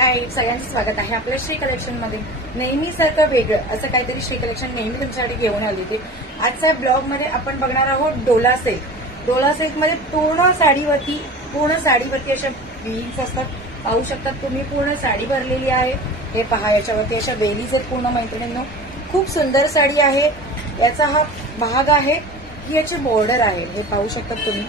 हाय, सगळ्यांचं स्वागत आहे आपल्या श्री कलेक्शन मध्ये. नेहमीसारखं वेगळं असं काहीतरी श्री कलेक्शन नेहमी तुमच्यासाठी घेऊन आली होती. आजच्या ब्लॉग मध्ये आपण बघणार आहोत डोला सिल्क. डोला सिल्क मध्ये पूर्ण साडीवरती अशा विंग्स असतात. पाहू शकतात तुम्ही, पूर्ण साडी भरलेली आहे. हे पहा, याच्यावरती अशा वेलीज आहेत पूर्ण मैत्रिणींनो. खूप सुंदर साडी आहे. याचा हा भाग आहे, ही याची बॉर्डर आहे. हे पाहू शकतात तुम्ही,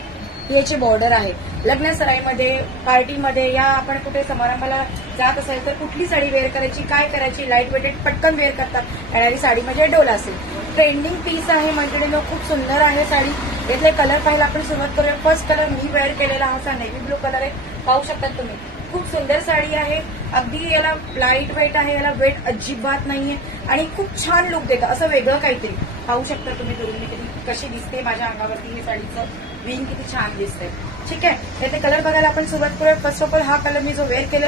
ही याची बॉर्डर आहे. लग्न सराईमध्ये, पार्टीमध्ये या आपण कुठे समारंभाला जात असेल तर कुठली साडी वेअर करायची, काय करायची, लाईट वेटेड पटकन वेअर करतात येणारी साडी म्हणजे डोला सिल्क. ट्रेंडिंग पीस आहे मैत्रिणींनो, खूप सुंदर आहे साडी. यातले कलर पाहायला आपण सुरुवात करूया. फर्स्ट कलर मी वेअर केलेला हा नेव्ही ब्लू कलर आहे. पाहू शकतात तुम्ही, खूप सुंदर साडी आहे. अगदी याला लाईट वेट आहे, याला वेट अजिबात नाहीये आणि खूप छान लुक देतं असं वेगळं काहीतरी. पाहू शकता तुम्ही दुरून कशी दिसते माझ्या अंगावरती. हे साडीचं विंग किती छान दिसतंय. ठीक आहे, याचे कलर बघायला आपण सुरुवात करूया. फर्स्ट ऑफ ऑल हा कलर मी जो वेअर केला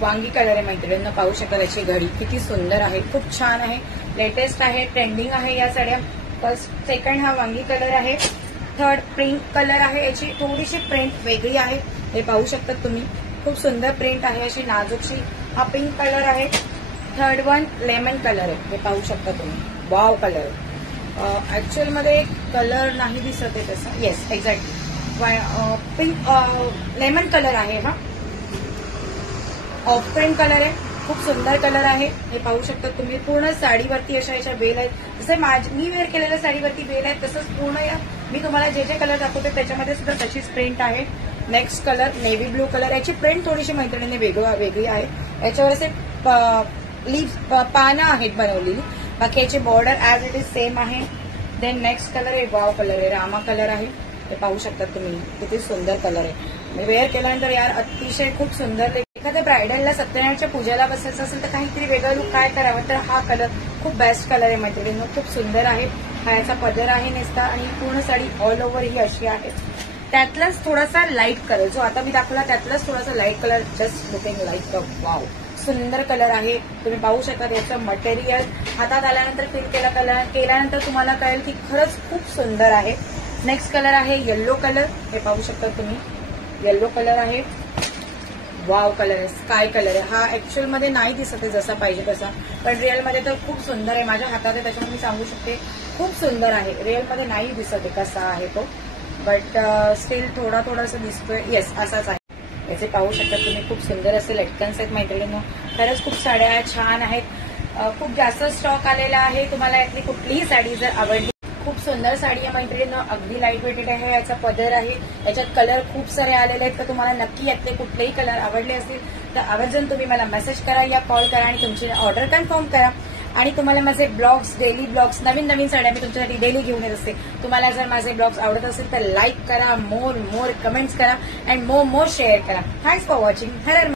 वांगी कलर आहे मैत्रिणींना. पाहू शकाल याची घडी किती सुंदर आहे, खूप छान आहे, लेटेस्ट आहे, ट्रेंडिंग आहे या साड्या. फर्स्ट सेकंड हा वांगी कलर आहे. थर्ड प्रिंट कलर आहे. याची थोडीशी प्रिंट वेगळी आहे. हे पाहू शकतात तुम्ही, खूप सुंदर प्रिंट आहे अशी नाजूकशी. हा पिंक कलर आहे. थर्ड वन लेमन कलर आहे. हे पाहू शकता तुम्ही, वाव कलर. ऍक्च्युअल मध्ये कलर नाही दिसत आहे तसा. Yes, exactly pink lemon colour आहे. हा ऑफ प्रिंट कलर आहे, खूप सुंदर कलर आहे. हे पाहू शकता तुम्ही, पूर्ण साडीवरती अशा वेल आहेत. जसे मी वेअर केलेल्या साडीवरती वेल आहेत तसंच पूर्ण या मी तुम्हाला जे जे कलर दाखवते त्याच्यामध्ये सुद्धा तशीच प्रिंट आहे. Next colour navy blue colour. याची प्रिंट थोडीशी मैत्रिणीने वेगळी आहे. याच्यावर असे लीव्स पानं आहेत बनवलेली. बाकी याची border as it is same आहे. देन नेक्स्ट कलर आहे वाव कलर आहे, रामा कलर आहे. हे पाहू शकतात तुम्ही, किती सुंदर कलर आहे. मी वेअर केल्यानंतर यार अतिशय खूप सुंदर. एखाद्या ब्रायडलला सत्यनारायणच्या पूजेला बसायचं असेल तर काहीतरी वेगळं लुक काय करावं, तर हा कलर खूप बेस्ट कलर आहे मैत्रिणींनो, खूप सुंदर आहे. हा याचा पदर आहे नेसता आणि पूर्ण साडी ऑल ओव्हर ही अशी आहे. त्यातलाच थोडासा लाईट कलर जो आता मी दाखवला, त्यातलाच थोडासा light colour, just looking like the wow. सुंदर कलर आहे. तुम्ही पाहू शकता याचं मटेरियल हातात आल्यानंतर फील केल्यानंतर तुम्हाला कळेल की खरंच खूप सुंदर आहे. नेक्स्ट कलर आहे येल्लो कलर. हे पाहू शकता तुम्ही, येल्लो कलर आहे. वाव कलर आहे, स्काय कलर आहे. हा ऍक्च्युअल मध्ये नाही दिसत आहे जसा पाहिजे तसा, पण रिअल मध्ये तर खूप सुंदर आहे. माझ्या हातात आहे त्याच्यामुळे मी सांगू शकते खूप सुंदर आहे. रिअल मध्ये नाही दिसत आहे कसा आहे तो, बट स्टील थोडासा दिसतोय. येस, असाच आहे. याचे पाहू शकता तुम्ही, खूप सुंदर असे लटकन्स आहेत मैत्रिणींनो. खरंच खूप साड्या छान आहेत. खूप जास्त स्टॉक आलेला आहे. तुम्हाला यातली कुठलीही साडी जर आवडली, खूप सुंदर साडी आहे मैत्रिणींनो, अगदी लाईट वेटेड आहे. याचा पदर आहे. याच्यात कलर खूप सारे आलेले आहेत. तर तुम्हाला नक्की यातले कुठलेही कलर आवडले असतील तर आवर्जून तुम्ही मला मेसेज करा या कॉल करा आणि तुमची ऑर्डर कन्फर्म करा. आणि तुम्हाला माझे ब्लॉग्स, डेली ब्लॉग्स, नवीन साड्या मी तुमच्यासाठी डेली घेऊन येत असते. तुम्हाला जर माझे ब्लॉग्स आवडत असेल तर लाईक करा, मोर कमेंट्स करा अँड मोर शेअर करा. Thanks for watching. हर